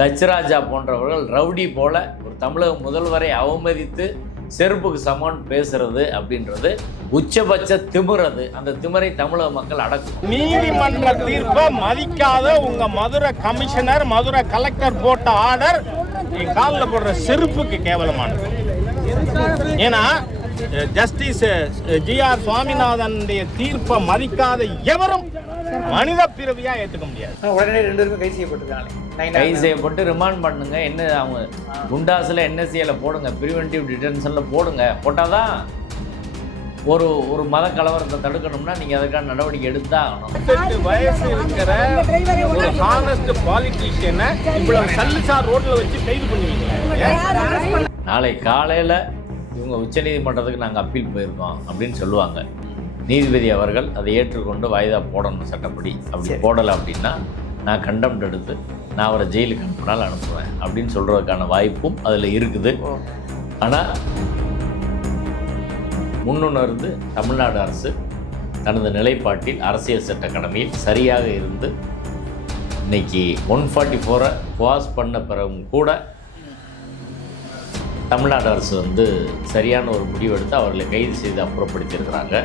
டச்ராஜா போன்றவர்கள் ரவுடி போல ஒரு தமிழக முதல்வரை அவமதித்து செருப்புக்கு சமான் பேசுறது அப்படின்றது உச்சபட்ச திமுறது. அந்த திமிரை தமிழக மக்கள் அடக்கும். நீதிமன்ற தீர்ப்பை மதிக்காத உங்க மதுரை கமிஷனர் மதுரை கலெக்டர் போட்ட ஆர்டர் என் காலில் போடுற செருப்புக்கு கேவலமானது. ஏன்னா ஜஸ்டிஸ் ஜி ஆர் சுவாமிநாதனுடைய தீர்ப்பை மதிக்காத எவரும் மனித பிறவியா ஏத்துக்க முடியாது. உடனே ரெண்டு பேருமே கைது செய்யப்பட்டிருக்காங்களே நைனா- கைது செய்யப்பட்டு ரிமாண்ட் பண்ணுங்க. என்ன அவங்க குண்டாஸில் என்எஸ்சியில் போடுங்க. ப்ரிவென்டிவ் டிடென்ஷனில் போடுங்க. போட்டால் தான் ஒரு ஒரு மத கலவரத்தை தடுக்கணும்னா நீங்கள் அதுக்கான நடவடிக்கை எடுத்தா ஆகணும் இருபத்தெட்டு வயசு இருக்கிற ஒரு ஹானஸ்ட் பாலிட்டிஷியனை இவ்வளவு சல்லுசார் ரோட்ல வச்சு கைது பண்ணுவீங்க. நாளை காலையில் இவங்க உச்சநீதிமன்றத்துக்கு நாங்கள் அப்பீல் போயிருக்கோம் அப்படின்னு சொல்லுவாங்க. நீதிபதி அவர்கள் அதை ஏற்றுக்கொண்டு வாய்தா போடணும் சட்டப்படி. அப்படி போடலை அப்படின்னா நான் கண்டம்ட் எடுத்து நான் அவரை ஜெயிலுக்கு அனுப்பினாலும் அனுப்புவேன் அப்படின்னு சொல்கிறதுக்கான வாய்ப்பும் அதில் இருக்குது. ஆனால் முன்னுணர்ந்து தமிழ்நாடு அரசு தனது நிலைப்பாட்டில் அரசியல் சட்ட கடமையில் சரியாக இருந்து இன்னைக்கு ஒன் ஃபார்ட்டி ஃபோரை பாஸ் பண்ண பிறகும் கூட தமிழ்நாடு அரசு வந்து சரியான ஒரு முடிவெடுத்து அவர்களை கைது செய்து அப்புறப்படுத்தியிருக்கிறாங்க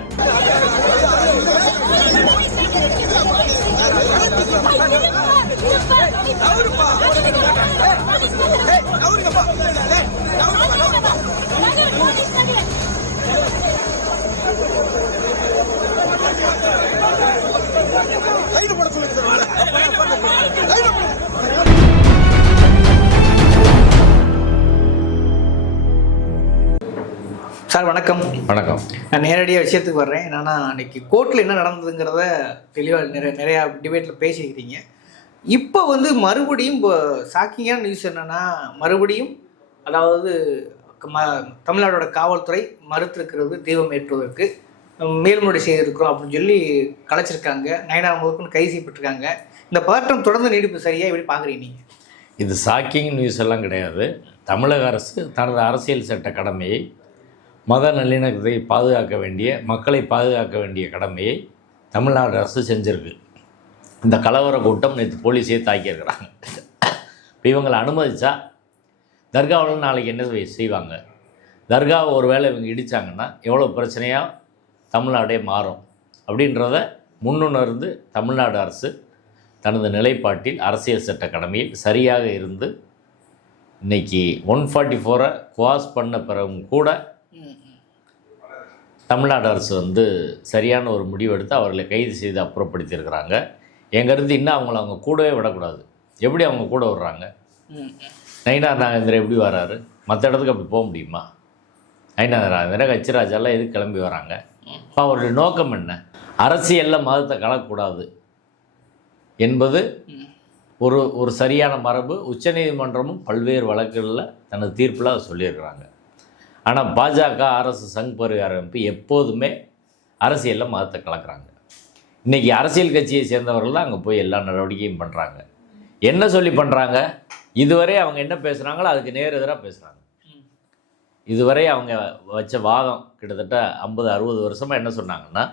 சார் வணக்கம். வணக்கம். நான் நேரடியாக விஷயத்துக்கு வர்றேன். என்னன்னா அன்னைக்கு கோர்ட்டில் என்ன நடந்ததுங்கிறத தெளிவாக நிறைய நிறையா டிபேட்டில் பேசியிருக்கிறீங்க. இப்போ வந்து மறுபடியும் இப்போ ஷாக்கிங்கான நியூஸ் என்னன்னா மறுபடியும் அதாவது ம தமிழ்நாடோட காவல்துறை மறுத்திருக்கிறது தீபம் ஏற்றுவதற்கு. மேல்முறை செய்திருக்கிறோம் அப்படின்னு சொல்லி கலைச்சிருக்காங்க. நயனா முதற்கொண்டு கைது செய்யப்பட்டிருக்காங்க. இந்த பதட்டம் தொடர்ந்து நீடிப்பு சரியாக எப்படி பார்க்குறீங்க நீங்கள் இது ஷாக்கிங் நியூஸ் எல்லாம் கிடையாது. தமிழக அரசு தனது அரசியல் சட்ட கடமையை மத நல்லிணக்கத்தை பாதுகாக்க வேண்டிய மக்களை பாதுகாக்க வேண்டிய கடமையை தமிழ்நாடு அரசு செஞ்சிருக்கு. இந்த கலவர கூட்டம் நேற்று போலீஸே தாக்கியிருக்கிறாங்க. இப்போ இவங்களை அனுமதித்தா தர்காவில் நாளைக்கு என்ன செய்வாங்க? தர்காவை ஒரு வேளை இவங்க இடித்தாங்கன்னா எவ்வளோ பிரச்சனையாக தமிழ்நாடே மாறும். அப்படின்றத முன்னுணர்ந்து தமிழ்நாடு அரசு தனது நிலைப்பாட்டில் அரசியல் சட்ட கடமையில் சரியாக இருந்து இன்னைக்கு ஒன் ஃபார்ட்டி ஃபோரை குவாஸ் பண்ண பிறகும் கூட தமிழ்நாடு அரசு வந்து சரியான ஒரு முடிவெடுத்து அவர்களை கைது செய்து அப்புறப்படுத்தியிருக்கிறாங்க. என் கருத்து இன்னும் அவங்கள அவங்க கூடவே விடக்கூடாது. எப்படி அவங்க கூட விடுறாங்க நயினார் நாகேந்திரன் எப்படி வராரு? மற்ற இடத்துக்கு அப்படி போக முடியுமா? நயினார் நாகேந்திரன் கச்சிராஜெல்லாம் எதுக்கு கிளம்பி வராங்க? இப்போ அவருடைய நோக்கம் என்ன? அரசியலில் மதத்தை கலக்கக்கூடாது என்பது ஒரு ஒரு சரியான மரபு. உச்சநீதிமன்றமும் பல்வேறு வழக்குகளில் தனது தீர்ப்பில் அதை சொல்லியிருக்கிறாங்க. ஆனால் பாஜக அரசு சங் பரிவார அமைப்பு எப்போதுமே அரசியலில் மதத்தை கலக்குறாங்க. இன்றைக்கி அரசியல் கட்சியை சேர்ந்தவர்கள் தான் அங்கே போய் எல்லா நடவடிக்கையும் பண்ணுறாங்க என்ன சொல்லி பண்ணுறாங்க இதுவரை அவங்க என்ன பேசுகிறாங்களோ அதுக்கு நேர் எதிராக பேசுகிறாங்க இதுவரை அவங்க வச்ச வாதம் கிட்டத்தட்ட ஐம்பது அறுபது வருஷமாக என்ன சொன்னாங்கன்னா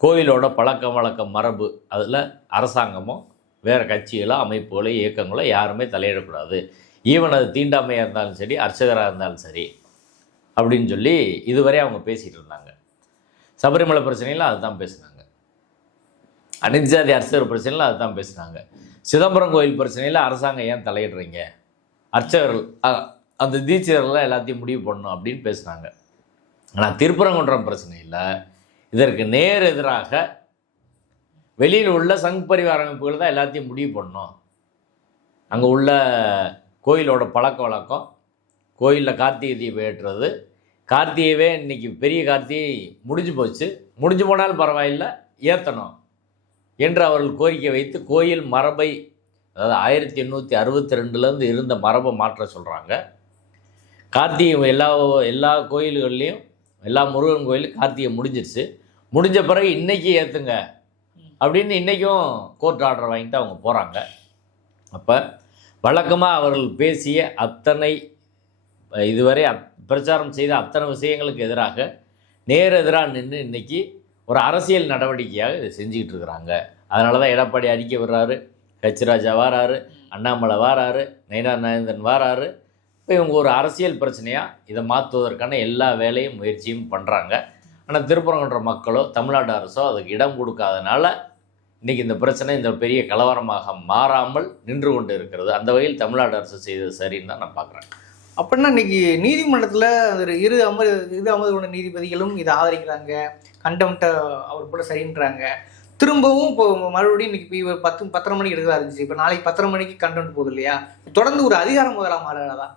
கோயிலோட பழக்க வழக்கம் மரபு அதில் அரசாங்கமோ வேறு கட்சிகளோ அமைப்புகளோ இயக்கங்களோ யாருமே தலையிடக்கூடாது. ஈவன் அது தீண்டாமையாக இருந்தாலும் சரி அர்ச்சகராக இருந்தாலும் சரி அப்படின்னு சொல்லி இதுவரை அவங்க பேசிகிட்டு இருந்தாங்க. சபரிமலை பிரச்சனையில் அதுதான் பேசுனாங்க. அனிஞ்சாதி அரசர் பிரச்சனையில் அதுதான் பேசுனாங்க. சிதம்பரம் கோயில் பிரச்சனையில் அரசாங்கம் ஏன் தலையிடுறீங்க? அர்ச்சகர்கள் அந்த தீட்சிதர்கள்லாம் எல்லாத்தையும் முடிவு பண்ணணும் அப்படின்னு பேசுனாங்க. ஆனால் திருப்பரங்குன்றம் பிரச்சனையில் இதற்கு நேர் எதிராக வெளியில் உள்ள சங் பரிவார அமைப்புகள் தான் எல்லாத்தையும் முடிவு பண்ணோம் அங்கே உள்ள கோயிலோட பழக்க வழக்கம் கோயிலில் கார்த்திகை தீபம் ஏற்றுறது கார்த்திகையவே இன்றைக்கி பெரிய கார்த்திகை முடிஞ்சு போச்சு. முடிஞ்சு போனாலும் பரவாயில்ல ஏற்றணும் என்று அவர்கள் கோரிக்கை வைத்து கோயில் மரபை அதாவது ஆயிரத்தி எண்ணூற்றி அறுபத்தி ரெண்டுலேருந்து இருந்த மரபை மாற்ற சொல்கிறாங்க கார்த்திகை எல்லா எல்லா கோயில்கள்லேயும் எல்லா முருகன் கோயிலும் கார்த்திகை முடிஞ்சிருச்சு. முடிஞ்ச பிறகு இன்றைக்கி ஏற்றுங்க அப்படின்னு இன்றைக்கும் கோர்ட் ஆர்டர் வாங்கிட்டு அவங்க போகிறாங்க அப்போ வழக்கமாக அவர்கள் பேசிய அத்தனை இதுவரை பிரச்சாரம் செய்த அத்தனை விஷயங்களுக்கு எதிராக நேர் எதிராக நின்று இன்னைக்கு ஒரு அரசியல் நடவடிக்கையாக இதை செஞ்சுக்கிட்டு இருக்கிறாங்க. அதனால தான் எடப்பாடி அறிக்கை வர்றாரு ஹெச் ராஜா வாராரு அண்ணாமலை வாராரு நயினார் நாயந்தன் வாராரு. இப்போ இவங்க ஒரு அரசியல் பிரச்சனையாக இதை மாற்றுவதற்கான எல்லா வேலையும் முயற்சியும் பண்ணுறாங்க ஆனால் திருப்பரங்குன்ற மக்களோ தமிழ்நாடு அரசோ அதுக்கு இடம் கொடுக்காதனால இன்றைக்கி இந்த பிரச்சனை இந்த பெரிய கலவரமாக மாறாமல் நின்று கொண்டு இருக்கிறது. அந்த வகையில் தமிழ்நாடு அரசு செய்தது சரின்னு தான் நான் பார்க்குறேன் அப்படின்னா இன்னைக்கு நீதிமன்றத்தில் அந்த இரு அமர் இரு அமர்வுள்ள நீதிபதிகளும் இதை ஆதரிக்கிறாங்க. கண்டம்ட்ட அவர் கூட சரின்றாங்க. திரும்பவும் இப்போ மறுபடியும் இன்னைக்கு இப்போ பத்து பத்தரை மணிக்கு எடுக்கிறதா இருந்துச்சு இப்போ நாளைக்கு பத்தரை மணிக்கு கண்டம்ட் போகுது இல்லையா? தொடர்ந்து ஒரு அதிகாரம் முதலாக மாறாதா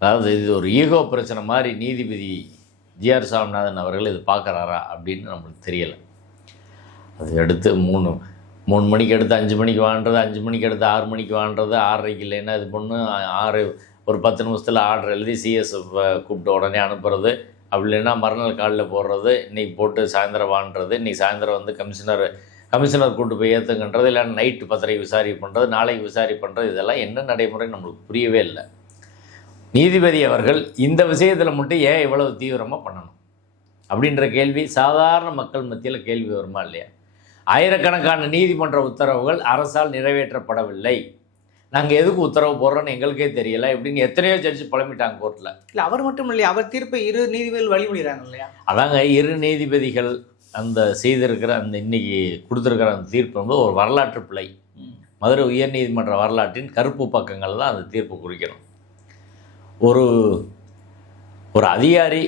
அதாவது இது ஒரு ஈகோ பிரச்சனை மாதிரி நீதிபதி ஜிஆர் சாமிநாதன் அவர்கள் இது பார்க்குறாரா அப்படின்னு நம்மளுக்கு தெரியலை. அது எடுத்து மூணு மூணு மணிக்கு எடுத்து அஞ்சு மணிக்கு வாங்குறது அஞ்சு மணிக்கு எடுத்து ஆறு மணிக்கு வாங்குறது ஆறரைக்கு இல்லைன்னா இது பொண்ணு ஆறு ஒரு பத்து நிமிஷத்தில் ஆர்டர் எழுதி சிஎஸ் கூப்பிட்டு உடனே அனுப்புறது. அப்படி இல்லைன்னா மறுநாள் காலில் போடுறது இன்றைக்கி போட்டு சாயந்தரம் வாங்குறது இன்றைக்கி சாயந்தரம் வந்து கமிஷனர் கமிஷனர் கூட்டு போய் ஏற்றுங்கன்றது இல்லை நைட்டு பத்திரை விசாரி பண்ணுறது நாளைக்கு விசாரி பண்ணுறது இதெல்லாம் என்ன நடைமுறை நம்மளுக்கு புரியவே இல்லை. நீதிபதி அவர்கள் இந்த விஷயத்தில் மட்டும் ஏன் இவ்வளவு தீவிரமாக பண்ணணும்? அப்படின்ற கேள்வி சாதாரண மக்கள் மத்தியில் கேள்வி வருமா இல்லையா? ஆயிரக்கணக்கான நீதிமன்ற உத்தரவுகள் அரசால் நிறைவேற்றப்படவில்லை. நாங்கள் எதுக்கு உத்தரவு போடுறோன்னு எங்களுக்கே தெரியல. இப்படின்னு எத்தனையோ ஜட்ஜி புலம்பிட்டாங்க கோர்ட்டில் இல்லை அவர் மட்டும் இல்லையா? அவர் தீர்ப்பை இரு நீதிபதிகள் வழிமொழிகிறாங்க இல்லையா? அதாங்க இரு நீதிபதிகள் அந்த செய்திருக்கிற அந்த இன்னைக்கு கொடுத்துருக்கிற அந்த தீர்ப்பு வந்து ஒரு வரலாற்று பிழை. மதுரை உயர்நீதிமன்ற வரலாற்றின் கருப்பு பக்கங்கள் தான் அந்த தீர்ப்பு குறிக்கணும். ஒரு ஒரு அதிகாரி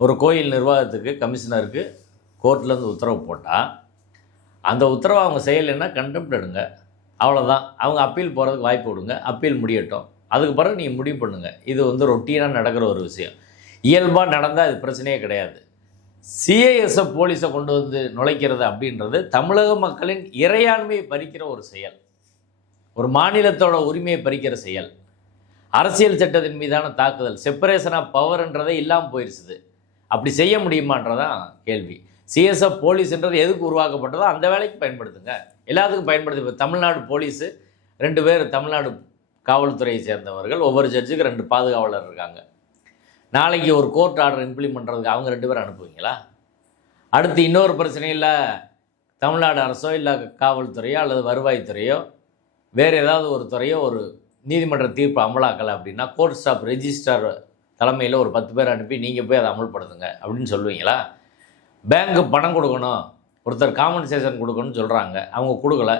ஒரு கோயில் நிர்வாகத்துக்கு கமிஷனருக்கு கோர்ட்லேருந்து உத்தரவு போட்டால் அந்த உத்தரவை அவங்க செய்யலைன்னா கண்டெம்ட் எடுங்க. அவ்வளோதான் அவங்க அப்பீல் போகிறதுக்கு வாய்ப்பு கொடுங்க. அப்பீல் முடியட்டும். அதுக்கு பிறகு நீங்கள் முடிவு பண்ணுங்கள் இது வந்து ரொட்டீனாக நடக்கிற ஒரு விஷயம். இயல்பாக நடந்தால் அது பிரச்சனையே கிடையாது. சிஏஎஸ்எஃப் போலீஸை கொண்டு வந்து நுழைக்கிறது அப்படின்றது தமிழக மக்களின் இறையாண்மையை பறிக்கிற ஒரு செயல். ஒரு மாநிலத்தோட உரிமையை பறிக்கிற செயல். அரசியல் சட்டத்தின் மீதான தாக்குதல். செப்பரேஷன் ஆஃப் பவர்ன்றதே இல்லாமல் போயிடுச்சுது அப்படி செய்ய முடியுமான்றதான் கேள்வி. சிஎஸ்எஃப் போலீஸ்ன்றது எதுக்கு உருவாக்கப்பட்டதோ அந்த வேலைக்கு பயன்படுத்துங்க. எல்லாத்துக்கும் பயன்படுத்து இப்போ தமிழ்நாடு போலீஸு ரெண்டு பேர் தமிழ்நாடு காவல்துறையை சேர்ந்தவர்கள். ஒவ்வொரு ஜட்ஜுக்கு ரெண்டு பாதுகாவலர் இருக்காங்க. நாளைக்கு ஒரு கோர்ட் ஆர்டர் இம்ப்ளிமெண்ட் பண்ணுறதுக்கு அவங்க ரெண்டு பேரும் அனுப்புவீங்களா? அடுத்து இன்னொரு பிரச்சனையில் தமிழ்நாடு அரசோ இல்லை காவல்துறையோ அல்லது வருவாய்த்துறையோ வேறு ஏதாவது ஒரு துறையோ ஒரு நீதிமன்ற தீர்ப்பு அமலாக்கலை அப்படின்னா கோர்ட் ஸ்டாஃப் ரெஜிஸ்ட்ரார் தலைமையில் ஒரு பத்து பேர் அனுப்பி நீங்கள் போய் அதை அமல்படுத்துங்க அப்படின்னு சொல்லுவீங்களா? பேங்க்கு பணம் கொடுக்கணும். ஒருத்தர் காம்பன்சேஷன் கொடுக்கணும்னு சொல்கிறாங்க அவங்க கொடுக்கல.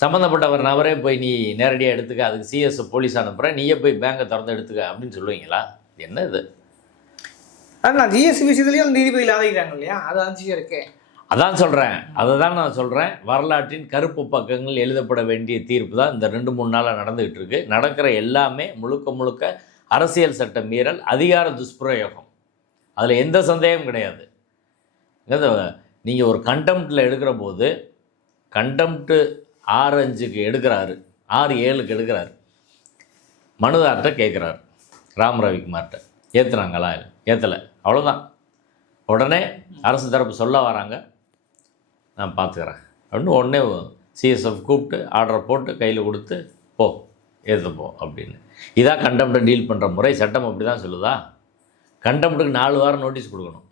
சம்மந்தப்பட்டவர் நபரே போய் நீ நேரடியாக எடுத்துக்க. அதுக்கு சிஎஸ் போலீஸ் அனுப்புகிறேன் நீயே போய் பேங்கை திறந்து எடுத்துக்க அப்படின்னு சொல்லுவீங்களா? என்ன இது? நான் ஜிஎஸ்டி விஷயத்துலையும் நீதிபதிகள் ஆதரிக்கிறாங்க இல்லையா? அது அதிர்ச்சியாக இருக்கே. அதான் சொல்கிறேன் அதை தான் நான் சொல்கிறேன் வரலாற்றின் கருப்பு பக்கங்கள் எழுதப்பட வேண்டிய தீர்ப்பு தான் இந்த ரெண்டு மூணு நாளாக நடந்துகிட்டு இருக்கு. நடக்கிற எல்லாமே முழுக்க முழுக்க அரசியல் சட்ட மீறல் அதிகார துஷ்பிரயோகம். அதில் எந்த சந்தேகமும் கிடையாது. நீங்கள் ஒரு கண்டெம்ட்டில் எடுக்கிற போது கண்டெம்ட்டு ஆறு அஞ்சுக்கு எடுக்கிறாரு ஆறு ஏழுக்கு எடுக்கிறாரு. மனுதார்கிட்ட கேட்குறாரு ராம் ரவிக்குமார்கிட்ட ஏற்றுனாங்களா ஏற்றலை அவ்வளோதான் உடனே அரசு தரப்பு சொல்ல வராங்க. நான் பார்த்துக்கிறேன் அப்படின்னு உடனே சிஎஸ்எஃப் கூப்பிட்டு ஆர்டரை போட்டு கையில் கொடுத்து போ ஏற்றுப்போ அப்படின்னு. இதான் கண்டெம்ட்டை டீல் பண்ணுற முறை. சட்டம் அப்படி தான் சொல்லுதா? கண்டெம்ட்டுக்கு நாலு வாரம் நோட்டீஸ் கொடுக்கணும்.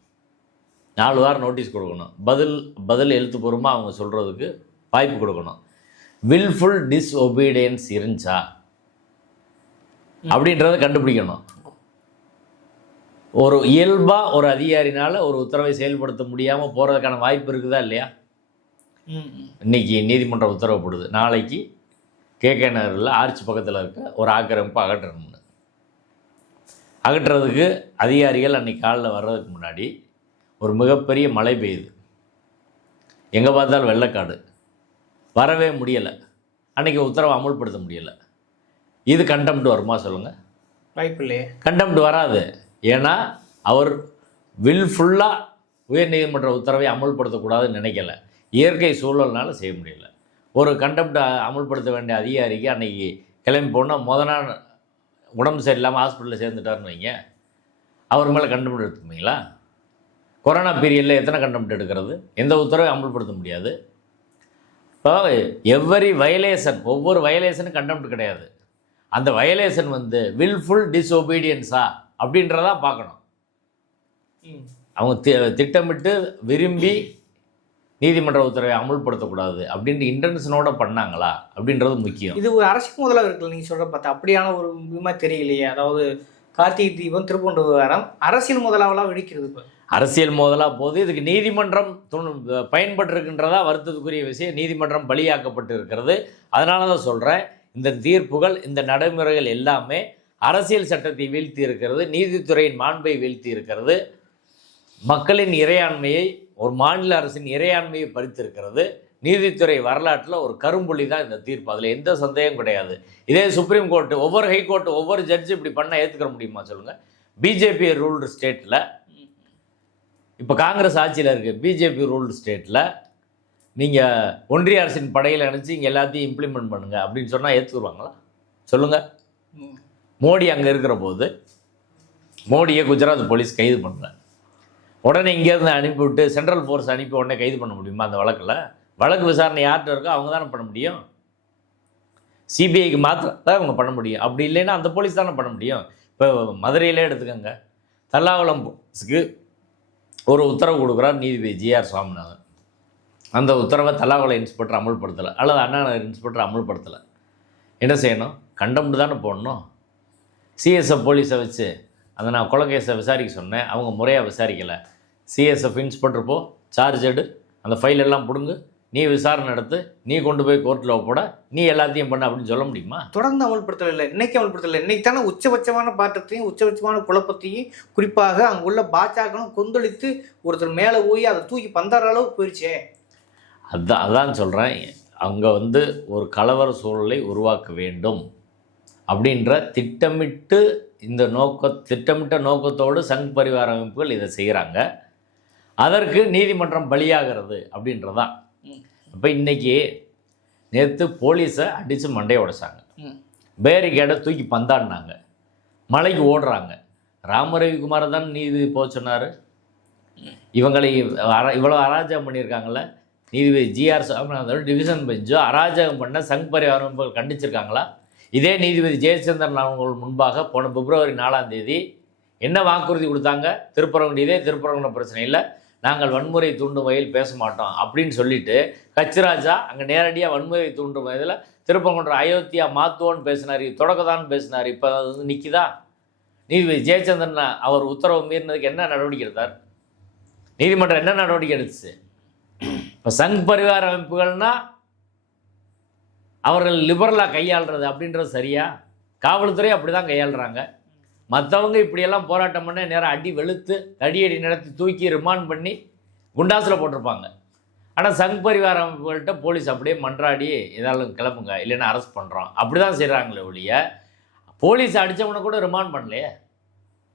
நாலு வாரம் நோட்டீஸ் கொடுக்கணும். பதில் பதில் எழுத்துப்பூர்வமாக அவங்க சொல்கிறதுக்கு வாய்ப்பு கொடுக்கணும். வில்ஃபுல் டிஸ்ஒபீடியன்ஸ் இருந்துச்சா? அப்படின்றத கண்டுபிடிக்கணும். ஒரு இயல்பாக ஒரு அதிகாரினால் ஒரு உத்தரவை செயல்படுத்த முடியாமல் போகிறதுக்கான வாய்ப்பு இருக்குதா இல்லையா? இன்னைக்கு நீதிமன்றம் உத்தரவுப்படுது நாளைக்கு கேகே நகரில் ஆர்ச் பக்கத்தில் இருக்க ஒரு ஆக்கிரமிப்பு அகற்றணும்னு. அகற்றுறதுக்கு அதிகாரிகள் அன்னைக்கு காலைல வர்றதுக்கு முன்னாடி ஒரு மிகப்பெரிய மழை பெய்யுது. எங்கே பார்த்தாலும் வெள்ளக்காடு. வரவே முடியலை. அன்னைக்கு உத்தரவை அமுல்படுத்த முடியலை. இது கண்டெம்ட் வருமா சொல்லுங்கள் வாய்ப்பு இல்லையே கண்டெம்ட் வராது. ஏன்னா அவர் வில்ஃபுல்லாக உயர்நீதிமன்ற உத்தரவை அமல்படுத்தக்கூடாதுன்னு நினைக்கல. இயற்கை சூழல்னால செய்ய முடியல. ஒரு கண்டெம்ட் அமல்படுத்த வேண்டிய அதிகாரிக்கு அன்னைக்கு கிளம்பி போனால் முத நாள் உடம்பு சரியில்லாமல் ஹாஸ்பிட்டலில் சேர்ந்துட்டாருன்னு வைங்க. அவர் மேலே கண்டெம்ட் எடுத்துப்பீங்களா? கொரோனா பீரியடில் எத்தனை கண்டெம்ட் எடுக்கிறது? எந்த உத்தரவையும் அமல்படுத்த முடியாது. இப்போ எவ்வரி வயலேஷன் ஒவ்வொரு வயலேஷனும் கண்டெம்ட் கிடையாது. அந்த வயலேஷன் வந்து வில்ஃபுல் டிஸ்ஒபீடியன்ஸா அப்படின்றதா பார்க்கணும். அவங்க தி திட்டமிட்டு விரும்பி நீதிமன்ற உத்தரவை அமுல்படுத்தக்கூடாது அப்படின்ட்டு இன்டென்ஷனோட பண்ணாங்களா அப்படின்றது முக்கியம். இது ஒரு அரசு முதலாக இருக்குல்ல நீங்கள் சொல்கிற பார்த்தா அப்படியான ஒரு விமா தெரியலையே. அதாவது கார்த்திகை தீபம் திருப்பூண்டு விவகாரம் அரசியல் முதலாவெல்லாம் வெடிக்கிறது இப்போ. அரசியல் மோதலாக போது இதுக்கு நீதிமன்றம் துணு பயன்பட்டிருக்கின்றதா வருத்தத்துக்குரிய விஷயம். நீதிமன்றம் பலியாக்கப்பட்டு இருக்கிறது அதனால தான் சொல்கிறேன் இந்த தீர்ப்புகள் இந்த நடைமுறைகள் எல்லாமே அரசியல் சட்டத்தை வீழ்த்தி இருக்கிறது நீதித்துறையின் மாண்பை வீழ்த்தி இருக்கிறது மக்களின் இறையாண்மையை ஒரு மாநில அரசின் இறையாண்மையை பறித்திருக்கிறது. நீதித்துறை வரலாற்றில் ஒரு கரும்புள்ளி தான் இந்த தீர்ப்பு. அதில் எந்த சந்தேகம் கிடையாது. இதே சுப்ரீம் கோர்ட்டு ஒவ்வொரு ஹைகோர்ட்டு ஒவ்வொரு ஜட்ஜு இப்படி பண்ண ஏற்றுக்க முடியுமா சொல்லுங்கள் பிஜேபி ரூல்டு ஸ்டேட்டில் இப்போ காங்கிரஸ் ஆட்சியில் இருக்குது பிஜேபி ரூல்டு ஸ்டேட்டில் நீங்கள் ஒன்றிய அரசின் படையில் நினச்சி இங்கே எல்லாத்தையும் இம்ப்ளிமெண்ட் பண்ணுங்க அப்படின்னு சொன்னால் ஏற்றுக்குருவாங்களா சொல்லுங்கள் மோடி அங்கே இருக்கிற போது மோடியை குஜராத் போலீஸ் கைது பண்ணல. உடனே இங்கேருந்து அனுப்பிவிட்டு சென்ட்ரல் ஃபோர்ஸ் அனுப்பி உடனே கைது பண்ண முடியுமா அந்த வழக்கில்? வழக்கு விசாரணை யார்கிட்ட இருக்கோ அவங்க தானே பண்ண முடியும். சிபிஐக்கு மாத்திரம் தான் அவங்க பண்ண முடியும். அப்படி இல்லைன்னா அந்த போலீஸ் தானே பண்ண முடியும். இப்போ மதுரையிலே எடுத்துக்கோங்க. தல்லாகுளம்க்கு ஒரு உத்தரவு கொடுக்குறார் நீதிபதி ஜிஆர் சுவாமிநாதன். அந்த உத்தரவை தலாவலை இன்ஸ்பெக்டர் அமல்படுத்தலை அல்லது அண்ணா நகர் இன்ஸ்பெக்டர் அமல்படுத்தலை. என்ன செய்யணும்? கண்டம்னு தானே போடணும். சிஎஸ்எஃப் போலீஸை வச்சு அதை நான் கொலகேஸை விசாரிக்க சொன்னேன் அவங்க முறையாக விசாரிக்கலை. சிஎஸ்எஃப் இன்ஸ்பெக்டர் போ சார்ஜ் எடு அந்த ஃபைல் எல்லாம் பிடுங்கு நீ விசாரணை நடத்து நீ கொண்டு போய் கோர்ட்டில் ஒப்பட நீ எல்லாத்தையும் பண்ண அப்படின்னு சொல்ல முடியுமா? தொடர்ந்து அமல்படுத்தல இல்லை. இன்னைக்கு அமல்படுத்தல இன்னைக்கு தானே உச்சபட்சமான பாட்டத்தையும் உச்சபட்சமான குழப்பத்தையும் குறிப்பாக அங்குள்ள பாஜகவும் கொந்தளித்து ஒருத்தர் மேலே போய் அதை தூக்கி பந்தாற அளவுக்கு போயிடுச்சே அதான் அதான் சொல்கிறேன் அங்கே வந்து ஒரு கலவர சூழலை உருவாக்க வேண்டும் அப்படின்ற திட்டமிட்டு இந்த நோக்க திட்டமிட்ட நோக்கத்தோடு சங் பரிவார அமைப்புகள் இதை செய்கிறாங்க அதற்கு நீதிமன்றம் பலியாகிறது அப்படின்றதான். இப்போ இன்னைக்கு நேற்று போலீஸை அடித்து மண்டையை உடைச்சாங்க. பேரிகேடை தூக்கி பந்தாடினாங்க. மலைக்கு ஓடுறாங்க. ராமரவிக்குமார் தான் நீதிபதி போக சொன்னார். இவங்களை அர- இவ்வளோ அராஜகம் பண்ணியிருக்காங்கல்ல? நீதிபதி ஜிஆர் சாமிநாதன் டிவிஷன் பெஞ்சோ அராஜகம் பண்ண சங் பரிவார அமைப்புகள் கண்டிச்சிருக்காங்களா? இதே நீதிபதி ஜெயச்சந்திரன் அவர்கள் முன்பாக போன பிப்ரவரி நாலாம் தேதி என்ன வாக்குறுதி கொடுத்தாங்க? திருப்பரங்குடி இதே திருப்பரங்குன்ற பிரச்சனை இல்லை. நாங்கள் வன்முறை தூண்டும் வகையில் பேச மாட்டோம் அப்படின்னு சொல்லிட்டு கச்சிராஜா அங்கே நேரடியாக வன்முறை தூண்டும் வகையில் திருப்பங்குன்ற அயோத்தியா மாத்துவோன்னு பேசினார் தொடக்கதான் பேசினார் இப்போ அது வந்து நிற்கிதா நீதிபதி ஜெயச்சந்திரன் அவர் உத்தரவு மீறினதுக்கு என்ன நடவடிக்கை எடுத்தார்? நீதிமன்றம் என்ன நடவடிக்கை எடுத்துச்சு? இப்போ சங் பரிவார அமைப்புகள்னா அவர்கள் லிபரலாக கையாளுறது அப்படின்றது சரியா? காவல்துறை அப்படி தான் கையாளுறாங்க. மற்றவங்க இப்படியெல்லாம் போராட்டம் பண்ண நேரம் அடி வெளுத்து தடியடி நடத்தி தூக்கி ரிமாண்ட் பண்ணி குண்டாசில் போட்டிருப்பாங்க. ஆனால் சங் பரிவார அமைப்புகள்கிட்ட போலீஸ் அப்படியே மன்றாடி ஏதாவது கிளம்புங்க இல்லைன்னா அரெஸ்ட் பண்ணுறோம் அப்படி தான் செய்கிறாங்களே ஒழிய போலீஸ் அடித்தவனை கூட ரிமாண்ட் பண்ணலையே.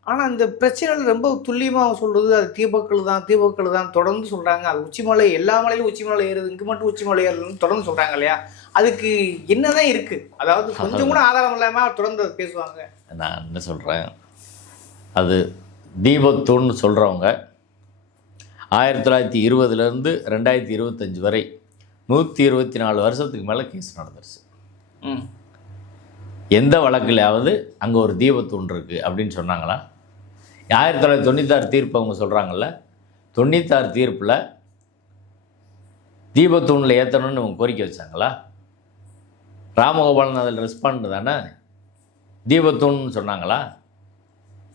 ஆனால் இந்த பிரச்சனைகள் ரொம்ப துல்லியமாக சொல்கிறது அது தீபக்கள் தான் தீபக்கள் தான் தொடர்ந்து சொல்கிறாங்க அது உச்சிமலை எல்லா மலையிலும் உச்சிமலை ஏறுது இங்கே மட்டும் உச்சிமலை ஏறுதுன்னு தொடர்ந்து சொல்கிறாங்க இல்லையா? அதுக்கு என்னதான் இருக்குது அதாவது கொஞ்சம் கூட ஆதாரம் இல்லாமல் தொடர்ந்து அதை பேசுவாங்க. நான் என்ன சொல்கிறேன் அது தீபத்தூன்னு சொல்கிறவங்க ஆயிரத்தி தொள்ளாயிரத்தி இருபதுலேருந்து ரெண்டாயிரத்தி இருபத்தஞ்சி வரை நூற்றி இருபத்தி நாலு வருஷத்துக்கு மேலே கேஸ் நடந்துருச்சு. ம். எந்த வழக்குலையாவது அங்கே ஒரு தீபத்தூண் இருக்குது அப்படின்னு சொன்னாங்களா? ஆயிரத்தி தொள்ளாயிரத்தி தொண்ணூத்தாறு தீர்ப்பு அவங்க சொல்கிறாங்கல்ல தொண்ணூத்தாறு தீர்ப்பில் தீபத்தூணில் ஏற்றணும்னு அவங்க கோரிக்கை வச்சாங்களா? ராமகோபாலன் அதில் ரெஸ்பாண்ட் தானே? தீபத்தூண்னு சொன்னாங்களா?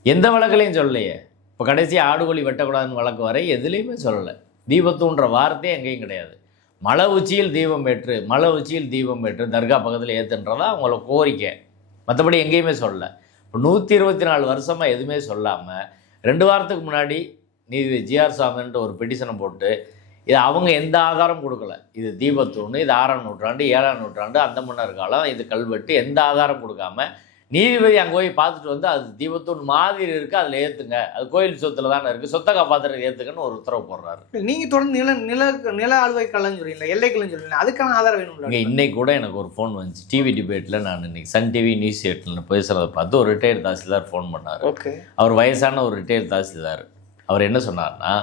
எந்த வழக்குலையும் சொல்லலையே. இப்போ கடைசி ஆடுகோழி வெட்டக்கூடாதுன்னு வழக்கு வரை எதுலேயுமே சொல்லலை. தீபத்தூன்ற வார்த்தையே எங்கேயும் கிடையாது. மலை உச்சியில் தீபம் ஏற்று மலை உச்சியில் தீபம் ஏற்று தர்கா பக்கத்தில் ஏற்றுன்றதா அவங்கள கோரிக்கை. மற்றபடி எங்கேயுமே சொல்லலை. நூற்றி இருபத்தி நாலு வருஷமாக எதுவுமே சொல்லாமல் ரெண்டு வாரத்துக்கு முன்னாடி நீதி ஜிஆர் சாமின்ட்டு ஒரு பெட்டிஷனை போட்டு இது அவங்க எந்த ஆதாரம் கொடுக்கல. இது தீபத்தூண் இது ஆறாம் நூற்றாண்டு ஏழாம் நூற்றாண்டு அந்த மன்னர் காலம் இது கல்வெட்டு எந்த ஆதாரம் கொடுக்காம நீதிபதி அங்கே போய் பார்த்துட்டு வந்து அது தீபத்தூண் மாதிரி இருக்குது அதில் ஏற்றுங்க அது கோயில் சொத்துல தானே இருக்குது சொத்தை காப்பாற்றுறது ஏற்றுங்கன்னு ஒரு உத்தரவு போடுறாரு. நீங்கள் தொடர்ந்து நில நில நில ஆளுவை கலன்னு சொல்றீங்களா எல்லைக்கலன்னு சொல்றீங்களா அதுக்கான ஆதாரம் வேணும்ல இங்கே இன்னைக்கு கூட எனக்கு ஒரு ஃபோன் வந்துச்சு. டிவி டிபேட்டில் நான் இன்னைக்கு சன் டிவி நியூஸ் எட்டில் பேசுகிறத பார்த்து ஒரு ரிட்டையர்ட் தாசில்தார் ஃபோன் பண்ணார். ஓகே. அவர் வயசான ஒரு ரிட்டையர்ட் தாசில்தார். அவர் என்ன சொன்னார்னா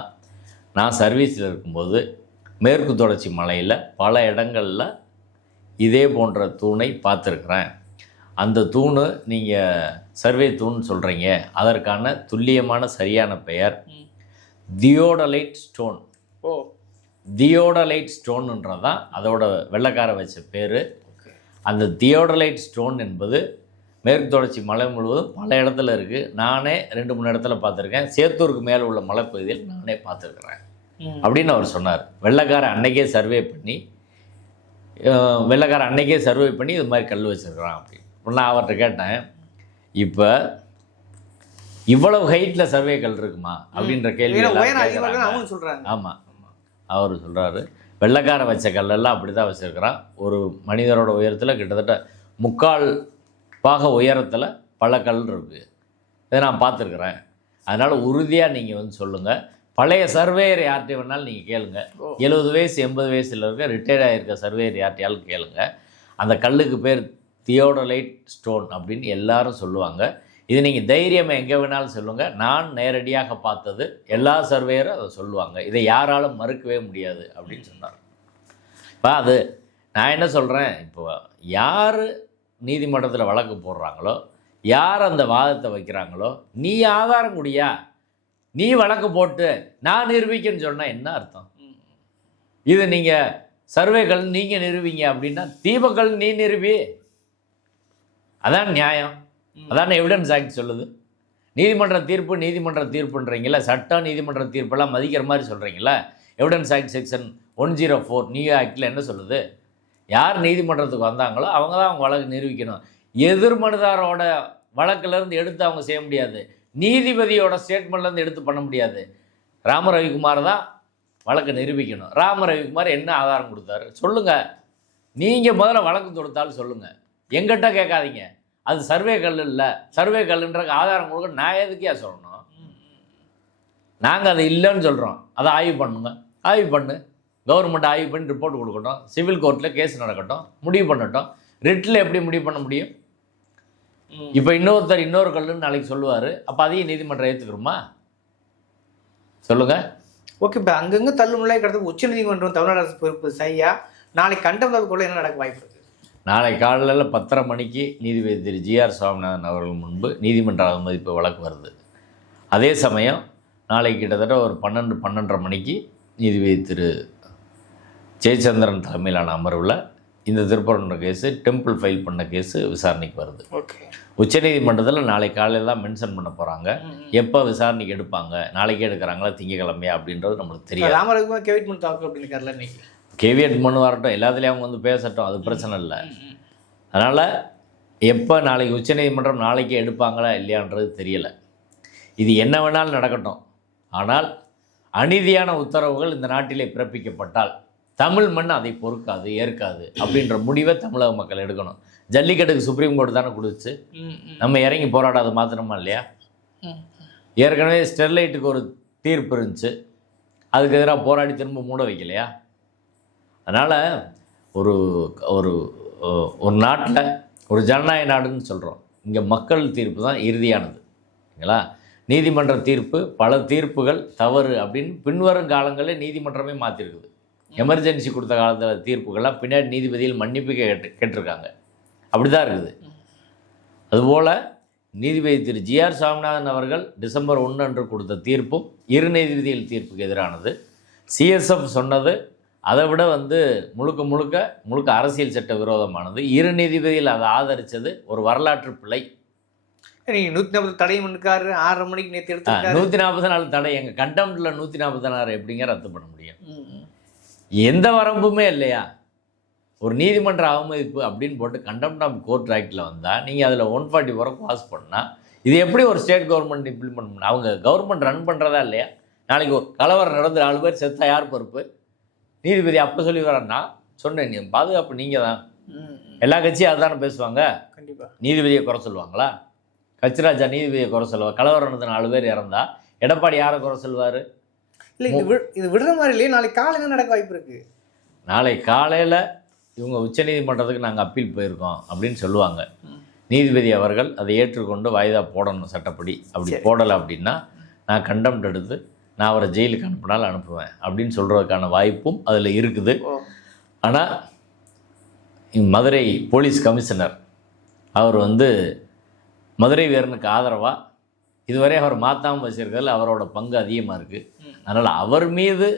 நான் சர்வீஸில் இருக்கும்போது மேற்கு தொடர்ச்சி மலையில் பல இடங்களில் இதே போன்ற தூணை பார்த்துருக்குறேன். அந்த தூணு நீங்கள் சர்வே தூண் சொல்கிறீங்க அதற்கான துல்லியமான சரியான பெயர் தியோடலைட் ஸ்டோன். ஓ. தியோடலைட் ஸ்டோனுன்றது தான் அதோட வெள்ளைக்கார வச்ச பேர். அந்த தியோடலைட் ஸ்டோன் என்பது மேற்கு தொடர்ச்சி மலை முழுவதும் பல இடத்துல இருக்குது நானே ரெண்டு மூணு இடத்துல பார்த்துருக்கேன். சேத்தூருக்கு மேலே உள்ள மலைப்பகுதியில் நானே பார்த்துருக்குறேன். அப்படின்னு அவர் சொன்னார். வெள்ளைக்கார அன்னைக்கே சர்வே பண்ணி வெள்ளைக்கார அன்னைக்கே சர்வே பண்ணி இது மாதிரி கல் வச்சுருக்கிறான் அப்படின்னு. நான் அவர்கிட்ட கேட்டேன் இப்போ இவ்வளவு ஹைட்டில் சர்வே கல் இருக்குமா? அப்படின்ற கேள்வி சொல்கிறாங்க ஆமாம் அவர் சொல்கிறாரு வெள்ளைக்கார வச்ச கல்லெல்லாம் அப்படி தான் வச்சுருக்கிறான். ஒரு மனிதரோட உயரத்தில் கிட்டத்தட்ட முக்கால் பாக உயரத்தில் பல கல் இருக்குது இதை நான் பார்த்துருக்குறேன். அதனால் உறுதியாக நீங்கள் வந்து சொல்லுங்கள் பழைய சர்வேயர் யார்கிட்ட வேணாலும் நீங்கள் கேளுங்க. எழுபது வயசு எண்பது வயசில் இருக்க ரிட்டையர்ட் ஆகிருக்க சர்வேயர் யார்ட்டையாலும் கேளுங்க. அந்த கல்லுக்கு பேர் தியோடலைட் ஸ்டோன் அப்படின்னு எல்லாரும் சொல்லுவாங்க. இது நீங்கள் தைரியமாக எங்கே வேணாலும் சொல்லுங்கள் நான் நேரடியாக பார்த்தது எல்லா சர்வேயரும் அதை சொல்லுவாங்க. இதை யாராலும் மறுக்கவே முடியாது அப்படின்னு சொன்னார். இப்போ அது நான் என்ன சொல்கிறேன் இப்போ யார் நீதிமன்றத்தில் வழக்கு போடுறாங்களோ யார் அந்த வாதத்தை வைக்கிறாங்களோ நீ ஆதாரம் குடியா? நீ வழக்கு போட்டு நான் நிரூபிக்கன்னு சொன்னால் என்ன அர்த்தம்? இது நீங்கள் சர்வேகள் நீங்கள் நிறுவீங்க அப்படின்னா தீபங்கள் நீ நிறுவி அதான் நியாயம். அதான் எவிடன்ஸ் ஆக்ட் சொல்லுது. நீதிமன்ற தீர்ப்பு நீதிமன்ற தீர்ப்புன்றீங்களா சட்டம் நீதிமன்ற தீர்ப்பெல்லாம் மதிக்கிற மாதிரி சொல்கிறீங்களா evidence act section one zero four new ஆக்டில் என்ன சொல்லுது? யார் நீதிமன்றத்துக்கு வந்தாங்களோ அவங்க தான் அவங்க வழக்கு நிரூபிக்கணும். எதிர் மனுதாரோட வழக்குலேருந்து எடுத்து அவங்க செய்ய முடியாது. நீதிபதியோட ஸ்டேட்மெண்ட்லேருந்து எடுத்து பண்ண முடியாது. ராம ரவிக்குமார் தான் வழக்கை நிரூபிக்கணும். ராம ரவிக்குமார் என்ன ஆதாரம் கொடுத்தாரு? சொல்லுங்கள் நீங்கள் முதல்ல வழக்கு தொடுத்தாலும் சொல்லுங்கள் எங்கிட்ட கேட்காதீங்க. அது சர்வே கல் இல்லை. சர்வே கல்லுன்ற ஆதாரம் கொடுக்க நான் எதுக்கே சொல்லணும்? நாங்கள் அது இல்லைன்னு சொல்கிறோம் அதை ஆய்வு பண்ணுங்க. ஆய்வு பண்ணு. கவர்மெண்ட் ஆய்வு பண்ணி ரிப்போர்ட் கொடுக்கட்டும். சிவில் கோர்ட்டில் கேஸ் நடக்கட்டும். முடிவு பண்ணட்டும். ரிட்டில் எப்படி முடிவு பண்ண முடியும்? இப்போ இன்னொருத்தர் இன்னொரு கல்லுன்னு நாளைக்கு சொல்லுவார். அப்போ அதையும் நீதிமன்றம் ஏற்றுக்கிறோமா சொல்லுங்கள் ஓகே இப்போ அங்கங்கே தள்ளுமுள்ளே கிடந்து உச்சநீதிமன்றம் தமிழ்நாடு அரசு பொறுப்பு சரியா? நாளைக்கு கண்டம் என்ன நடக்க வாய்ப்பு இருக்கு? நாளை காலையில் பத்தரை மணிக்கு நீதிபதி திரு ஜிஆர் சுவாமிநாதன் அவர்கள் முன்பு நீதிமன்ற அவமதிப்பு வழக்கு வருது. அதே சமயம் நாளை கிட்டத்தட்ட ஒரு பன்னெண்டு பன்னெண்டரை மணிக்கு நீதிபதி திரு. ஜெயச்சந்திரன் தலைமையிலான அமர்வில் இந்த திருப்பரங்குன்ற கேஸு டெம்பிள் ஃபைல் பண்ண கேஸு விசாரணைக்கு வருது. ஓகே. உச்சநீதிமன்றத்தில் நாளை காலையில் தான் மென்ஷன் பண்ண போகிறாங்க எப்போ விசாரணைக்கு எடுப்பாங்க? நாளைக்கே எடுக்கிறாங்களா? திங்கக்கிழமையா? அப்படின்றது நம்மளுக்கு தெரியாது. ராமரகுமார் கேவிட் தாக்கல் அப்படின்னு கேவியட் மனு வரட்டும் எல்லாத்துலேயும் அவங்க வந்து பேசட்டும் அது பிரச்சனை இல்லை. அதனால் எப்போ நாளைக்கு உச்சநீதிமன்றம் நாளைக்கே எடுப்பாங்களா இல்லையான்றது தெரியலை. இது என்ன வேணாலும் நடக்கட்டும். ஆனால் அநீதியான உத்தரவுகள் இந்த நாட்டிலே பிறப்பிக்கப்பட்டால் தமிழ் மண் அதை பொறுக்காது ஏற்காது அப்படின்ற முடிவை தமிழக மக்கள் எடுக்கணும். ஜல்லிக்கட்டுக்கு சுப்ரீம் கோர்ட் தானே கொடுத்துச்சு. நம்ம இறங்கி போராடாத மாத்திரமா இல்லையா? ஏற்கனவே ஸ்டெர்லைட்டுக்கு ஒரு தீர்ப்பு இருந்துச்சு. அதுக்கு எதிராக போராடி திரும்ப மூட வைக்கலையா? அதனால் ஒரு ஒரு ஒரு நாட்டில் ஒரு ஜனநாயக நாடுன்னு சொல்கிறோம் இங்கே மக்கள் தீர்ப்பு தான் இறுதியானது. சரிங்களா நீதிமன்ற தீர்ப்பு பல தீர்ப்புகள் தவறு அப்படின்னு பின்வரும் காலங்களில் நீதிமன்றமே மாற்றிருக்குது எமர்ஜென்சி கொடுத்த காலத்தில் தீர்ப்புகள்லாம் பின்னாடி நீதிபதியில் மன்னிப்பு கேட்டு கேட்டிருக்காங்க. அப்படி தான் இருக்குது. அதுபோல் நீதிபதி திரு. ஜிஆர் சாமிநாதன் அவர்கள் டிசம்பர் ஒன்று அன்று கொடுத்த தீர்ப்பும் இரு நீதிபதிகள் தீர்ப்புக்கு எதிரானது. சிஎஸ்எஃப் சொன்னது அதை விட வந்து முழுக்க முழுக்க முழுக்க அரசியல் சட்ட விரோதமானது. இரு நீதிபதிகள் அதை ஆதரித்தது ஒரு வரலாற்று பிழை. நீங்கள் நூற்றி நாற்பது தடை மனுக்காரு ஆறரை மணிக்கு நேற்று எடுத்துருக்காரு. நூற்றி நாற்பத்தி நாலு தடை. எங்கள் கண்டெம்ட்டில் நூற்றி நாற்பத்தி நாலு எப்படிங்க ரத்து பண்ண முடியும். எந்த வரம்புமே இல்லையா? ஒரு நீதிமன்ற அவமதிப்பு அப்படின்னு போட்டு கண்டெம்ட் ஆஃப் கோர்ட் ஆக்டில் வந்தால் நீங்கள் அதில் ஒன் ஃபார்ட்டி ஃபோரை பாஸ் பண்ணால் இது எப்படி ஒரு ஸ்டேட் கவர்மெண்ட் இம்ப்ளிமெண்ட் பண்ண அவங்க கவர்மெண்ட் ரன் பண்ணுறதா இல்லையா? நாளைக்கு ஒரு கலவரம் நடந்து நாலு பேர் செத்தா யார் பொறுப்பு? நீதிபதி அப்போ சொல்லி வரேன்னா சொன்னேன் நீ பாதுகாப்பு நீங்கள் தான். எல்லா கட்சியும் அதுதானே பேசுவாங்க? கண்டிப்பா. நீதிபதியை குறை சொல்லுவாங்களா? கச்சிராஜா நீதிபதியை குறை சொல்லுவா? கலவரம் நடந்த நாலு பேர் இறந்தா எடப்பாடி யாரை குறை சொல்வார் இல்லை இது இது விடுற மாதிரி இல்லையே நாளைக்கு காலை என்ன நடக்க வாய்ப்பு இருக்கு? நாளை காலையில் இவங்க உச்சநீதிமன்றத்துக்கு நாங்கள் அப்பீல் போயிருக்கோம் அப்படின்னு சொல்லுவாங்க. நீதிபதி அவர்கள் அதை ஏற்றுக்கொண்டு வாய்தா போடணும் சட்டப்படி. அப்படி. போடலை அப்படின்னா நான் கண்டெம்ட் எடுத்து நான் அவரை ஜெயிலுக்கு அனுப்பினாலும் அனுப்புவேன் அப்படின்னு சொல்கிறதுக்கான வாய்ப்பும் அதில் இருக்குது. ஆனால் மதுரை போலீஸ் கமிஷனர் அவர் வந்து மதுரை வீரனுக்கு ஆதரவாக இதுவரை அவர் மாற்றாமல் வச்சிருக்கிறதுல அவரோட பங்கு அதிகமாக இருக்குது அதனால் அவர் மீது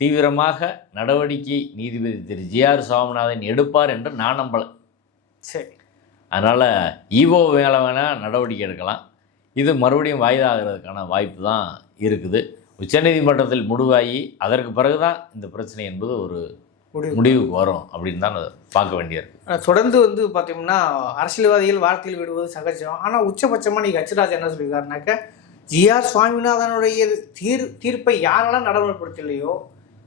தீவிரமாக நடவடிக்கை நீதிபதி திரு. ஜிஆர் சுவாமிநாதன் எடுப்பார் என்று நான் நம்பலை. சரி. அதனால் ஈவோ மேலே வேணால் நடவடிக்கை எடுக்கலாம். இது மறுபடியும் வாய்தா ஆகிறதுக்கான வாய்ப்பு தான் இருக்குது. உச்சநீதிமன்றத்தில் முடிவாகி அதற்கு பிறகு தான் இந்த பிரச்சனை என்பது ஒரு முடிவு முடிவுக்கு வரும் அப்படின்னு தான் அதை பார்க்க வேண்டியிருக்கு. தொடர்ந்து வந்து பார்த்தீங்கன்னா அரசியல்வாதிகள் வார்த்தையில் விடுவது சகஜம். ஆனால் உச்சபட்சமாக நீங்கள் அச்சுராஜ் என்ன சொல்லியிருக்காருனாக்க ஜிஆர் சுவாமிநாதனுடைய தீர் தீர்ப்பை யாரெல்லாம் நடைமுறைப்படுத்தலையோ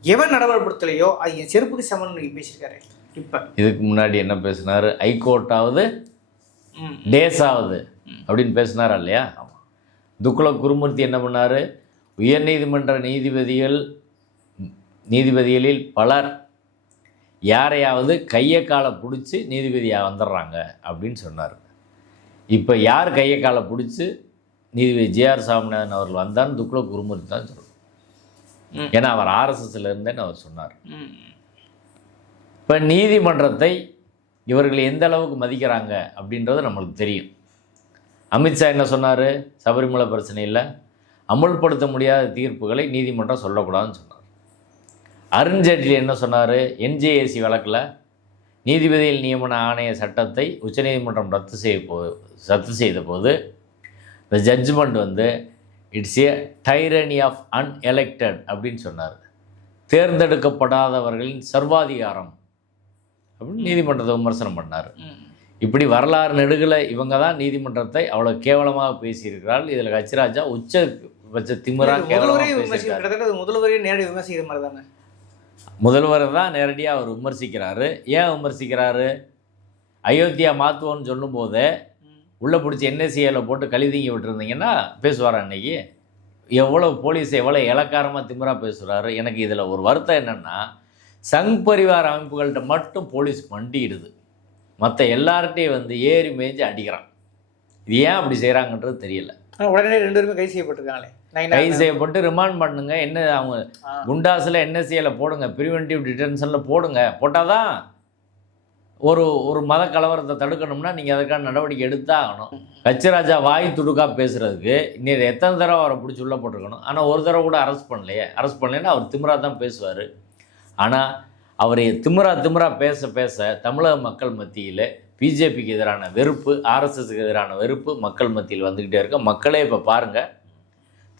எவன் நடைமுறைப்படுத்தலையோ அது என் செருப்புக்கு சமன் நீங்கள் பேசியிருக்காரு. இப்போ. இதுக்கு முன்னாடி என்ன பேசினார்? ஹைகோர்ட்டாவது ம். டேஸாவது அப்படின்னு பேசினாரா இல்லையா? துக்குல குருமூர்த்தி என்ன பண்ணார்? உயர்நீதிமன்ற நீதிபதிகள் நீதிபதிகளில் பலர் யாரையாவது கையை காலை பிடிச்சி நீதிபதியாக வந்துடுறாங்க அப்படின்னு சொன்னார். இப்போ யார் கையை காலை பிடிச்சி நீதிபதி ஜேஆர் சாமிநாதன் அவர்கள் வந்தான்னு துக்குல குருமூர்த்தி தான் சொல்லணும். ஏன்னா அவர் ஆர்எஸ்எஸ்ல இருந்தேன்னு அவர் சொன்னார். இப்போ நீதிமன்றத்தை இவர்கள் எந்த அளவுக்கு மதிக்கிறாங்க அப்படின்றது நம்மளுக்கு தெரியும். அமித்ஷா என்ன சொன்னார்? சபரிமலை பிரச்சனையில் அமுல்படுத்த முடியாத தீர்ப்புகளை நீதிமன்றம் சொல்லக்கூடாதுன்னு சொன்னார். அருண்ஜேட்லி என்ன சொன்னார்? என்ஜேஏசி வழக்கில் நீதிபதிகள் நியமன ஆணைய சட்டத்தை உச்சநீதிமன்றம் ரத்து செய்ய போ ரத்து செய்த போது இந்த ஜட்ஜ்மெண்ட் வந்து it's a tyranny of unelected அப்படின்னு சொன்னார். தேர்ந்தெடுக்கப்படாதவர்களின் சர்வாதிகாரம் அப்படின்னு நீதிமன்றத்தை விமர்சனம் பண்ணார். இப்படி வரலாறு நெடுகில் இவங்க தான் நீதிமன்றத்தை அவ்வளோ கேவலமாக பேசியிருக்கிறார்கள். இதில் கச்சிராஜா உச்ச திமிரா முதல்வரே விமர்சிக்க கிட்டத்தட்ட முதல்வரே நேரடி விமர்சிக்கிற மாதிரி தானே? முதல்வர் தான் நேரடியாக அவர் விமர்சிக்கிறாரு. ஏன் விமர்சிக்கிறாரு? அயோத்தியா மாற்றுவோன்னு சொல்லும்போதே உள்ளே பிடிச்சி என்எஸ்சிஏல போட்டு கழுதிங்க விட்டுருந்தீங்கன்னா பேசுவாரா அன்னைக்கு? எவ்வளோ போலீஸ் எவ்வளோ இலக்காரமாக திமிரா பேசுகிறாரு எனக்கு இதில் ஒரு வருத்தம் என்னென்னா சங் பரிவார அமைப்புகள்கிட்ட மட்டும் போலீஸ் மண்டிடுது. மற்ற எல்லார்ட்டையும் வந்து ஏறி மேய்ஞ்சு அடிக்கிறான். இது ஏன் அப்படி செய்கிறாங்கன்றது தெரியல. உடனே ரெண்டு பேருமே கைது செய்யப்பட்டிருக்காங்களே. கைது செய்யப்பட்டு ரிமாண்ட் பண்ணுங்க. என்ன அவங்க. குண்டாஸில் என்எஸ்சியில் போடுங்க. ப்ரிவென்டிவ் டிடென்ஷனில் போடுங்க. போட்டால் தான் ஒரு ஒரு மத கலவரத்தை தடுக்கணும்னா நீங்கள் அதுக்கான நடவடிக்கை எடுத்தான் ஆகணும் கச்சிராஜா வாய் துடுக்கா பேசுறதுக்கு இன்னும் எத்தனை தடவை அவரை பிடிச்சி உள்ள போட்டிருக்கணும்? ஆனால் ஒரு தடவை கூட அரெஸ்ட் பண்ணலையே. அரெஸ்ட் பண்ணலைன்னா அவர் திமிரா தான் பேசுவார். ஆனால் அவர் திமிரா திமிரா பேச பேச தமிழக மக்கள் மத்தியில் பிஜேபிக்கு எதிரான வெறுப்பு ஆர்எஸ்எஸ்க்கு எதிரான வெறுப்பு மக்கள் மத்தியில் வந்துக்கிட்டே இருக்க. மக்களே இப்போ பாருங்கள்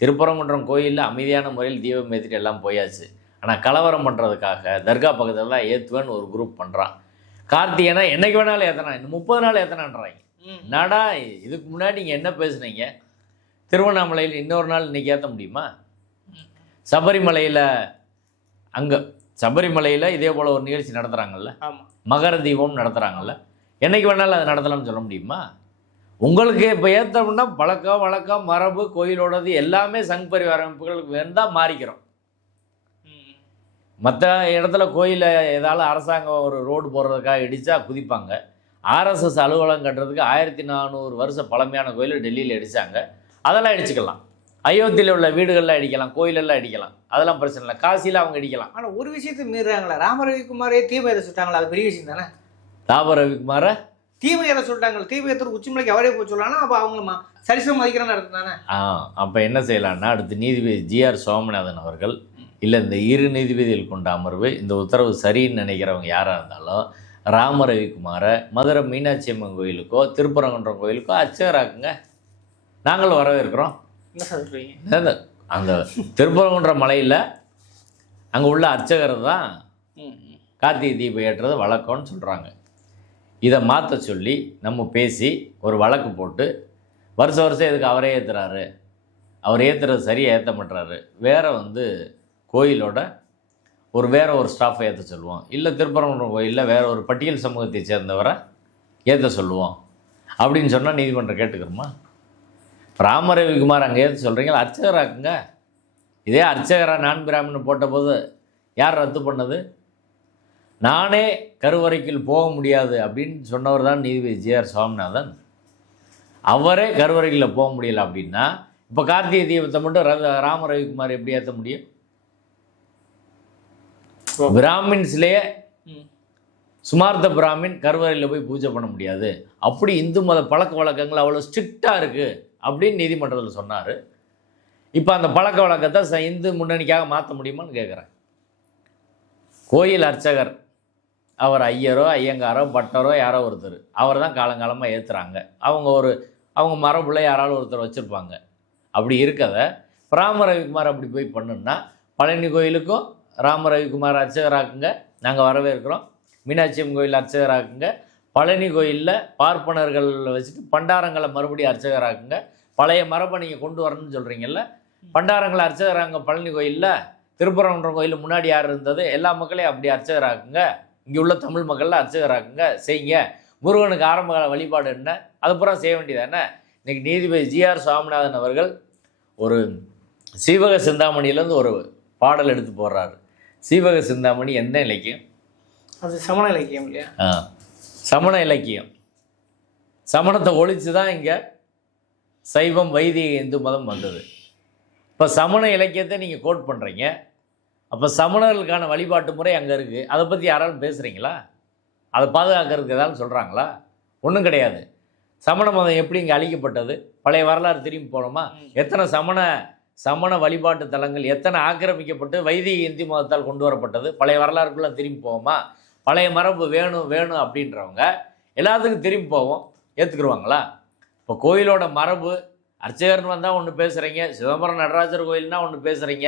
திருப்பரங்குன்றம் கோயிலில் அமைதியான முறையில் தீபம் ஏற்றிட்டு எல்லாம் போயாச்சு. ஆனால் கலவரம் பண்ணுறதுக்காக தர்கா பக்கத்தில் தான் ஏற்றுவேன்னு ஒரு குரூப் பண்ணுறான் கார்த்திகேனா என்னைக்கு வேணாலும் ஏற்றினா இன்னும் முப்பது நாள் ஏற்றினான்றாங்க. என்னடா இதுக்கு முன்னாடி நீங்கள் என்ன பேசுனீங்க? திருவண்ணாமலையில் இன்னொரு நாள் இன்னைக்கு ஏற்ற முடியுமா? சபரிமலையில் அங்கே சபரிமலையில் இதே போல் ஒரு நிகழ்ச்சி நடத்துகிறாங்கல்ல மகர தீபம் நடத்துகிறாங்கல்ல என்னைக்கு வேணாலும் அது நடத்தலாம்னு சொல்ல முடியுமா? உங்களுக்கு இப்போ ஏற்றோம்னா பழக்கம் வழக்கம் மரபு கோயிலோடது எல்லாமே சங் பரிவார அமைப்புகளுக்கு வேண்டாம் மாறிக்கிறோம். மற்ற இடத்துல கோயிலை ஏதாவது அரசாங்கம் ஒரு ரோடு போடுறதுக்காக இடித்தா குதிப்பாங்க. ஆர்எஸ்எஸ் அலுவலகம் கட்டுறதுக்கு ஆயிரத்தி நானூறு வருஷம் பழமையான கோயில் டெல்லியில் இடித்தாங்க அதெல்லாம் இடிச்சுக்கலாம். அயோத்தியில் உள்ள வீடுகள்லாம் அடிக்கலாம் கோயிலெல்லாம் அடிக்கலாம் அதெல்லாம் பிரச்சனை இல்லை. காசியில் அவங்க அடிக்கலாம் ஆனால் ஒரு விஷயத்தை மீறாங்களா ராமரவிக்குமாரே தீபயத்தை சொல்லிட்டாங்களா அது பெரிய விஷயம் தானே? தாப ரவிக்குமார தீபயத்தை சொல்லிட்டாங்க? தீபயத்தோட உச்சிமலைக்கு அவரே போய் சொல்லலாம் அப்போ அவங்க ம- சரிசமம் மதிக்கிறான்னு அர்த்தம் தானே? ஆ அப்போ என்ன செய்யலாம்னா அடுத்து நீதிபதி ஜிஆர் சோமநாதன் அவர்கள் இல்லை இந்த இரு நீதிபதிகள் கொண்ட அமர்வு இந்த உத்தரவு சரின்னு நினைக்கிறவங்க யாராக இருந்தாலும் ராம ரவிக்குமாரை மதுரை மீனாட்சி அம்மன் கோயிலுக்கோ திருப்பரங்குன்றம் கோயிலுக்கோ அர்ச்சகராக்குங்க நாங்களும் வரவேற்கிறோம். என்ன சொல்றீங்க? அந்த அந்த திருப்பரங்குன்றம் மலையில் அங்கே உள்ள அர்ச்சகர் தான். கார்த்திகை தீபம் ஏற்றுறது வழக்கம்னு சொல்கிறாங்க இதை மாற்ற சொல்லி நம்ம பேசி ஒரு வழக்கு போட்டு வருஷம் வருஷம் இதுக்கு அவரே ஏற்றுறாரு அவர் ஏற்றுறது சரியாக ஏற்ற மாட்டுறாரு வேறு வந்து கோயிலோட ஒரு வேற ஒரு ஸ்டாஃபை ஏற்ற சொல்லுவோம் இல்லை திருப்பரங்குன்றம் கோயிலில் வேறு ஒரு பட்டியல் சமூகத்தை சேர்ந்தவரை ஏற்ற சொல்லுவோம் அப்படின்னு சொன்னால் நீதிமன்றம் கேட்டுக்கிறோமா? ராம ரவிக்குமார் அங்கே ஏற்ற சொல்கிறீங்களா அர்ச்சகராக்குங்க. இதே அர்ச்சகரா நான் பிராமணன் போட்டபோது யார் ரத்து பண்ணது? நானே கருவறைக்குள் போக முடியாது அப்படின்னு சொன்னவர் தான் நீதிபதி ஜிஆர் சுவாமிநாதன் அவரே கருவறைக்குள்ள போக முடியல அப்படின்னா இப்போ கார்த்திகை தீபத்தை மட்டும் ராம ரவிக்குமார் எப்படி ஏற்ற முடியும். பிராமின்ஸ்லேயே. சுமார்த்த பிராமின் கருவறையில் போய் பூஜை பண்ண முடியாது அப்படி இந்து மத பழக்க வழக்கங்கள் அவ்வளோ ஸ்ட்ரிக்டாக இருக்குது அப்படின்னு நீதிமன்றத்தில் சொன்னார் இப்போ அந்த பழக்க வழக்கத்தை இந்து முன்னணிக்காக மாற்ற முடியுமான்னு கேட்குறேன் கோயில் அர்ச்சகர் அவர் ஐயரோ ஐயங்காரோ பட்டரோ யாரோ ஒருத்தர். அவர் தான் காலங்காலமாக ஏற்றுறாங்க அவங்க ஒரு அவங்க மரபுள்ள யாராலும் ஒருத்தர் வச்சுருப்பாங்க. அப்படி இருக்கத ராம ரவிக்குமார் அப்படி போய் பண்ணுன்னா பழனி கோயிலுக்கும் ராம ரவிக்குமார் அர்ச்சகராக்குங்க நாங்கள் வரவேற்கிறோம். மீனாட்சி அம்மன் கோயில் அர்ச்சகராக்குங்க பழனி கோயிலில் பார்ப்பனர்கள் வச்சுட்டு பண்டாரங்களை மறுபடியும் அர்ச்சகராக்குங்க. பழைய மரபை நீங்கள் கொண்டு வரணும்னு சொல்கிறீங்கல்ல பண்டாரங்களை அர்ச்சகராங்க பழனி கோயிலில். திருப்பரங்குன்றம் கோயில் முன்னாடி யார் இருந்தது? எல்லா மக்களையும் அப்படி அர்ச்சகராக்குங்க. இங்கே உள்ள தமிழ் மக்கள்லாம் அர்ச்சகராக்குங்க செய்யுங்க. முருகனுக்கு ஆரம்ப கால வழிபாடு என்ன? அது பூரா செய்ய வேண்டியது என்ன? இன்னைக்கு நீதிபதி ஜிஆர் சுவாமிநாதன் அவர்கள் ஒரு சீவக சிந்தாமணியிலேருந்து ஒரு பாடல் எடுத்து போடுறாரு. சீவக சிந்தாமணி என்ன இலக்கியம்? அது சமண இலக்கியம் இல்லையா? ஆ சமண இலக்கியம். சமணத்தை ஒழித்து தான் இங்கே சைவம் வைதிக இந்து மதம் வந்தது. இப்போ சமண இலக்கியத்தை நீங்கள் கோட் பண்ணுறீங்க அப்போ சமணர்களுக்கான வழிபாட்டு முறை அங்கே இருக்குது அதை பற்றி யாராலும் பேசுகிறீங்களா அதை பாதுகாக்கிறதுக்கு ஏதாவது சொல்கிறாங்களா ஒன்றும் கிடையாது. சமண மதம் எப்படி இங்கே அழிக்கப்பட்டது? பழைய வரலாறு திரும்பி போனோமா? எத்தனை சமண சமண வழிபாட்டு தலங்கள் எத்தனை ஆக்கிரமிக்கப்பட்டு வைதிக இந்தி மதத்தால் கொண்டு வரப்பட்டது? பழைய வரலாறுக்குள்ளே திரும்பி போவோமா? பழைய மரபு வேணும் வேணும் அப்படின்றவங்க எல்லாத்துக்கும் திரும்பி போவோம். ஏற்றுக்குருவாங்களா இப்போ கோயிலோட மரபு அர்ச்சகர்னு வந்தால் ஒன்று பேசுகிறீங்க சிதம்பரம் நடராஜர் கோயில்னால் ஒன்று பேசுகிறீங்க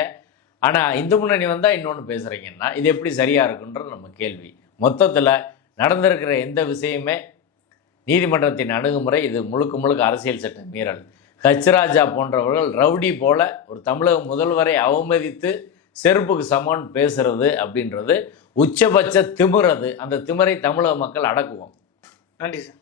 ஆனால் இந்து முன்னணி வந்தால் இன்னொன்று பேசுகிறீங்கன்னா இது எப்படி சரியாக இருக்குன்றது நம்ம கேள்வி. மொத்தத்தில் நடந்திருக்கிற எந்த விஷயமே நீதிமன்றத்தின் அணுகுமுறை இது முழுக்க முழுக்க அரசியல் சட்ட மீறல். ஹச்ராஜா போன்றவர்கள் ரவுடி போல ஒரு தமிழக முதல்வரை அவமதித்து செருப்புக்கு சமன் பேசுறது அப்படின்றது உச்சபட்ச திமிறது. அந்த திமிரை தமிழக மக்கள் அடக்குவோம். நன்றி சார்.